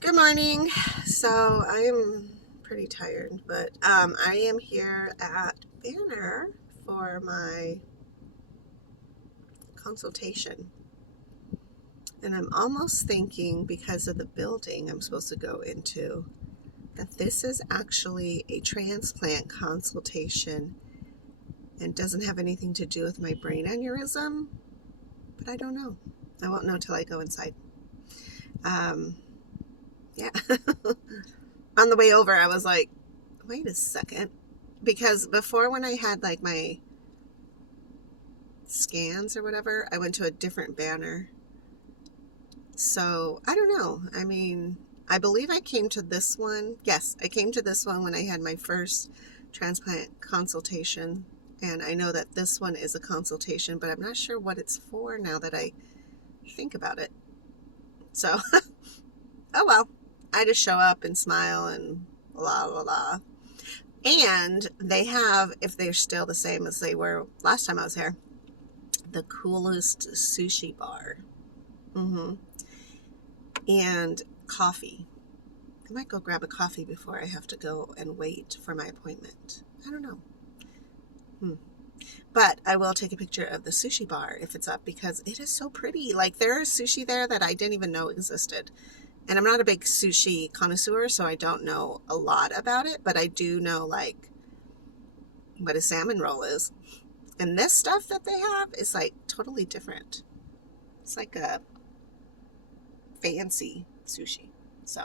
Good morning. So I am pretty tired, but I am here at Banner for my consultation. And I'm almost thinking, because of the building I'm supposed to go into, that this is actually a transplant consultation and doesn't have anything to do with my brain aneurysm, but I don't know. I won't know till I go inside. Um, yeah. On the way over, I was like, wait a second. Because before, when I had like my scans or whatever, I went to a different Banner. So I don't know. I mean, I believe I came to this one. Yes, I came to this one when I had my first transplant consultation. And I know that this one is a consultation, but I'm not sure what it's for now that I think about it. So, oh well. I just show up and smile and blah, blah, blah. And they have, if they're still the same as they were last time I was here, the coolest sushi bar. And coffee. I might go grab a coffee before I have to go and wait for my appointment. I don't know. But I will take a picture of the sushi bar if it's up, because it is so pretty. Like, there is sushi there that I didn't even know existed. And I'm not a big sushi connoisseur, so I don't know a lot about it, but I do know, like, what a salmon roll is. And this stuff that they have is, like, totally different. It's like a fancy sushi. So,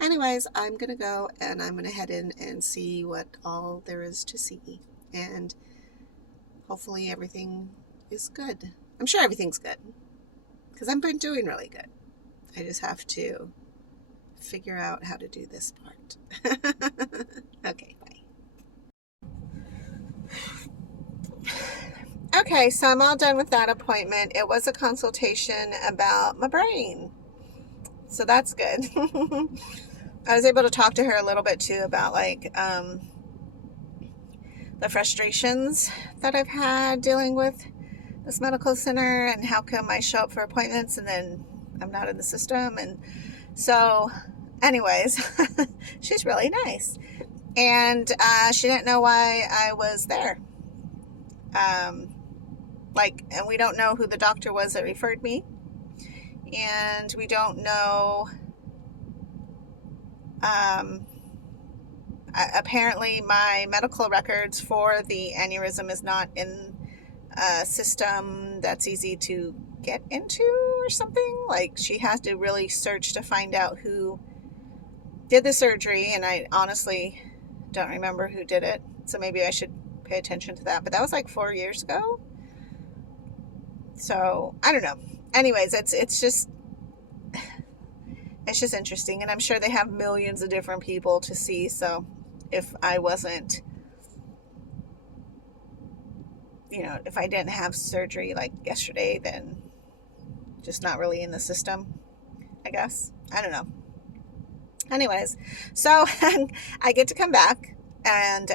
anyways, I'm going to go and I'm going to head in and see what all there is to see. And hopefully everything is good. I'm sure everything's good, because I've been doing really good. I just have to figure out how to do this part. Okay, bye. Okay, so I'm all done with that appointment. It was a consultation about my brain, so that's good. I was able to talk to her a little bit too about, like, the frustrations that I've had dealing with this medical center, and how come I show up for appointments and then I'm not in the system. And so, anyways, she's really nice. And she didn't know why I was there. And we don't know who the doctor was that referred me. And we don't know, apparently my medical records for the aneurysm is not in a system that's easy to get into or something. Like, she has to really search to find out who did the surgery, and I honestly don't remember who did it, so maybe I should pay attention to that. But that was like 4 years ago, so I don't know. Anyways, it's just interesting, and I'm sure they have millions of different people to see. So if I wasn't, if I didn't have surgery like yesterday, then just not really in the system, I guess. I don't know. Anyways, so I get to come back, and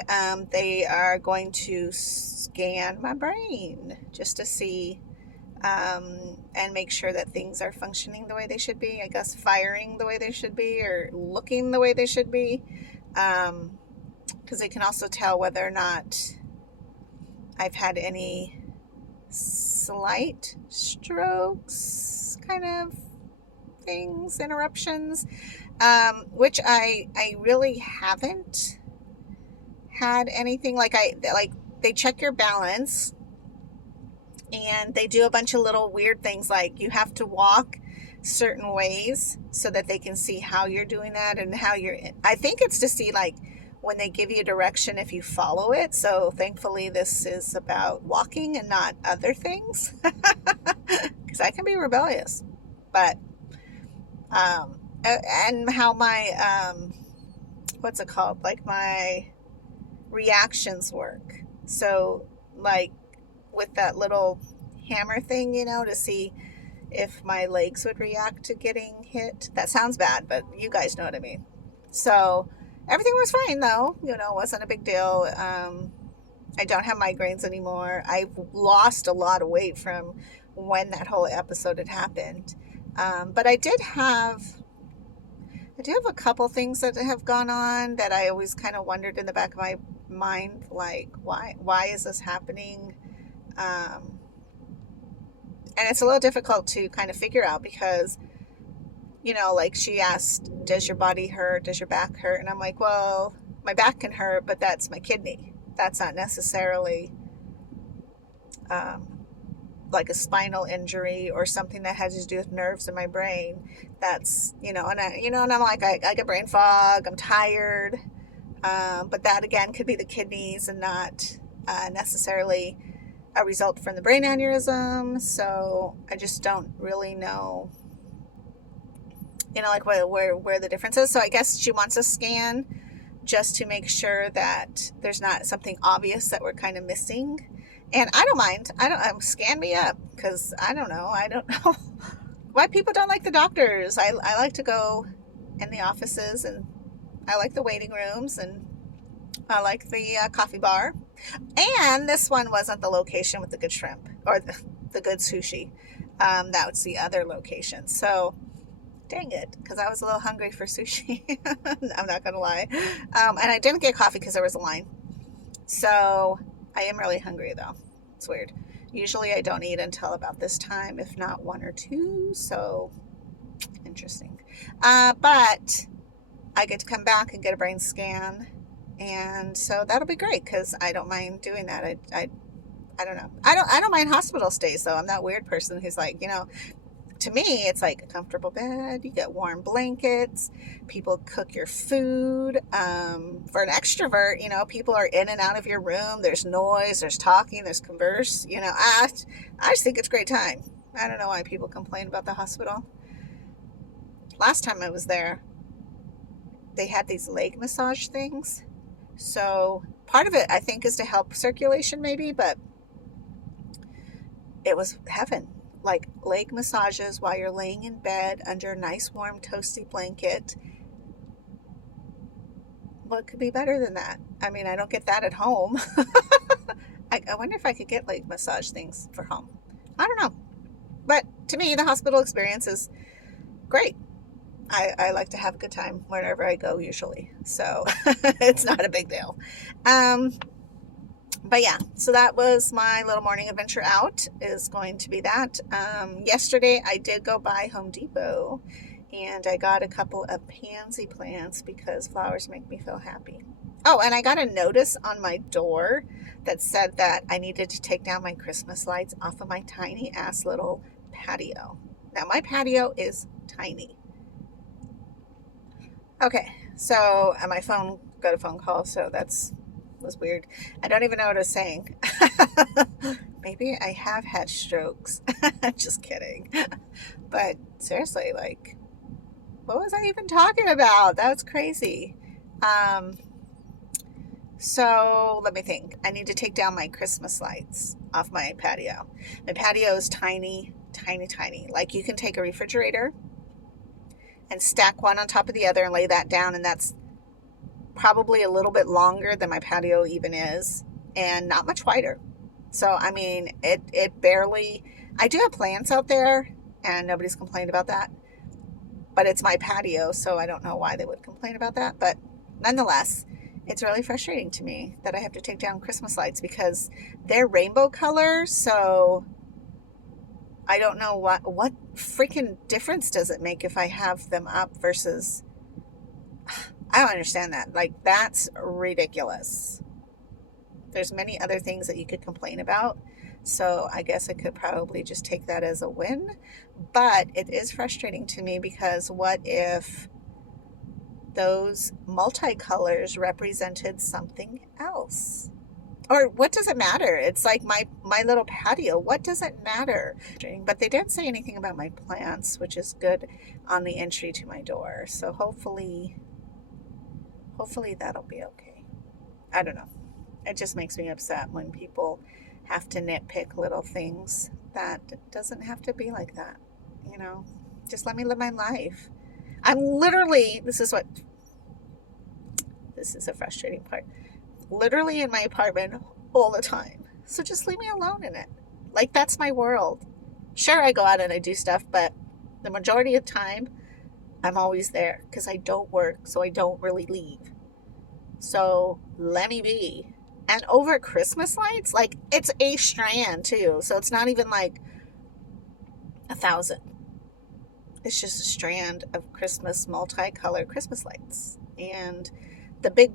they are going to scan my brain just to see and make sure that things are functioning the way they should be. I guess firing the way they should be, or looking the way they should be, because they can also tell whether or not I've had any slight strokes kind of things, interruptions, which I really haven't had anything. Like, they check your balance, and they do a bunch of little weird things, like you have to walk certain ways so that they can see how you're doing that, and I think it's to see, like, when they give you direction, if you follow it. So thankfully this is about walking and not other things, because I can be rebellious. But and how my what's it called, like, my reactions work. So, like, with that little hammer thing, to see if my legs would react to getting hit. That sounds bad, but you guys know what I mean. So everything was fine, though. It wasn't a big deal. I don't have migraines anymore. I've lost a lot of weight from when that whole episode had happened. But I did have I do have a couple things that have gone on that I always kind of wondered in the back of my mind, like why is this happening? Um, and it's a little difficult to kind of figure out because, like she asked, does your body hurt? Does your back hurt? And I'm like, well, my back can hurt, but that's my kidney. That's not necessarily um, like a spinal injury or something that has to do with nerves in my brain. That's, and I'm like, I get brain fog. I'm tired. But that again could be the kidneys and not necessarily a result from the brain aneurysm. So I just don't really know, like where the difference is. So I guess she wants a scan just to make sure that there's not something obvious that we're kind of missing. And I don't mind. I don't scan me up because I don't know why people don't like the doctors. I like to go in the offices, and I like the waiting rooms, and I like the coffee bar. And this one wasn't the location with the good shrimp or the good sushi. That was the other location. So dang it, because I was a little hungry for sushi. I'm not gonna lie. And I didn't get coffee because there was a line. So I am really hungry though. It's weird. Usually I don't eat until about this time, if not 1 or 2. So interesting. But I get to come back and get a brain scan, and so that'll be great because I don't mind doing that. I don't know. I don't mind hospital stays though. I'm that weird person who's like, to me, it's like a comfortable bed. You get warm blankets. People cook your food. For an extrovert, people are in and out of your room. There's noise. There's talking. There's converse. I just think it's a great time. I don't know why people complain about the hospital. Last time I was there, they had these leg massage things. So part of it, I think, is to help circulation maybe, but it was heaven. Like leg massages while you're laying in bed under a nice warm toasty blanket. What could be better than that? I mean, I don't get that at home. I wonder if I could get leg massage things for home. I don't know. But to me, the hospital experience is great. I like to have a good time wherever I go usually. So it's not a big deal. But yeah, so that was my little morning adventure out, is going to be that. Yesterday I did go by Home Depot and I got a couple of pansy plants because flowers make me feel happy. Oh, and I got a notice on my door that said that I needed to take down my Christmas lights off of my tiny ass little patio. Now my patio is tiny. Okay, so my phone got a phone call, so was weird. I don't even know what I was saying. Maybe I have had strokes. Just kidding. But seriously, like, what was I even talking about? That was crazy. So let me think. I need to take down my Christmas lights off my patio. My patio is tiny, tiny, tiny. Like, you can take a refrigerator and stack one on top of the other and lay that down, and that's probably a little bit longer than my patio even is, and not much wider. So I mean, it barely, I do have plants out there and nobody's complained about that, but it's my patio, so I don't know why they would complain about that. But nonetheless, it's really frustrating to me that I have to take down Christmas lights because they're rainbow colors. So I don't know what freaking difference does it make if I have them up versus, I don't understand that. Like, that's ridiculous. There's many other things that you could complain about. So I guess I could probably just take that as a win. But it is frustrating to me because what if those multicolors represented something else? Or what does it matter? It's like my little patio. What does it matter? But they didn't say anything about my plants, which is good on the entry to my door. So hopefully that'll be okay. I don't know. It just makes me upset when people have to nitpick little things. That doesn't have to be like that. Just let me live my life. I'm literally, this is a frustrating part. Literally in my apartment all the time. So just leave me alone in it. Like, that's my world. Sure, I go out and I do stuff, but the majority of the time I'm always there because I don't work, so I don't really leave. So let me be. And over Christmas lights, like it's a strand too. So it's not even like 1,000. It's just a strand of Christmas multicolored Christmas lights. And the big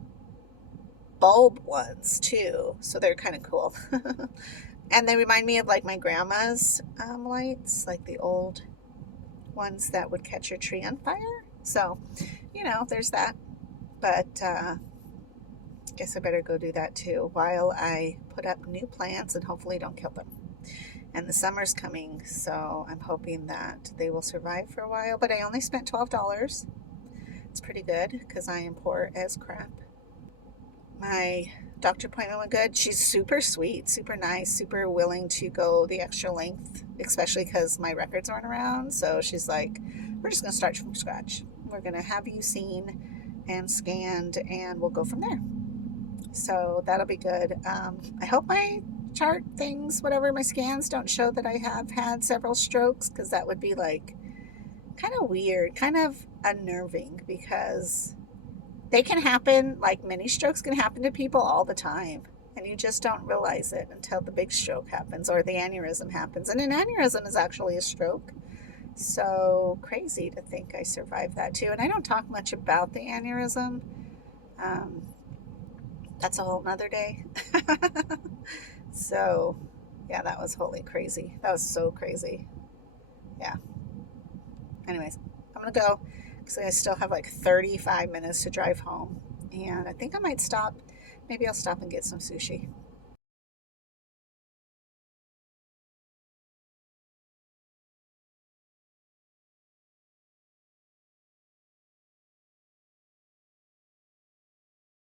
bulb ones too. So they're kind of cool. And they remind me of like my grandma's lights, like the old ones that would catch your tree on fire. So, there's that. But guess I better go do that too while I put up new plants and hopefully don't kill them. And the summer's coming, so I'm hoping that they will survive for a while. But I only spent $12. It's pretty good because I am poor as crap. My doctor appointment went good. She's super sweet, super nice, super willing to go the extra length, especially because my records aren't around. So she's like, we're just going to start from scratch. We're going to have you seen and scanned, and we'll go from there. So that'll be good. I hope my chart things, whatever, my scans don't show that I have had several strokes, because that would be like kind of weird, kind of unnerving, because they can happen, like mini strokes can happen to people all the time. And you just don't realize it until the big stroke happens or the aneurysm happens. And an aneurysm is actually a stroke. So crazy to think I survived that too. And I don't talk much about the aneurysm. That's a whole nother day. So, yeah, that was holy crazy. That was so crazy. Yeah. Anyways, I'm going to go because I still have like 35 minutes to drive home. And I think I might stop. Maybe I'll stop and get some sushi.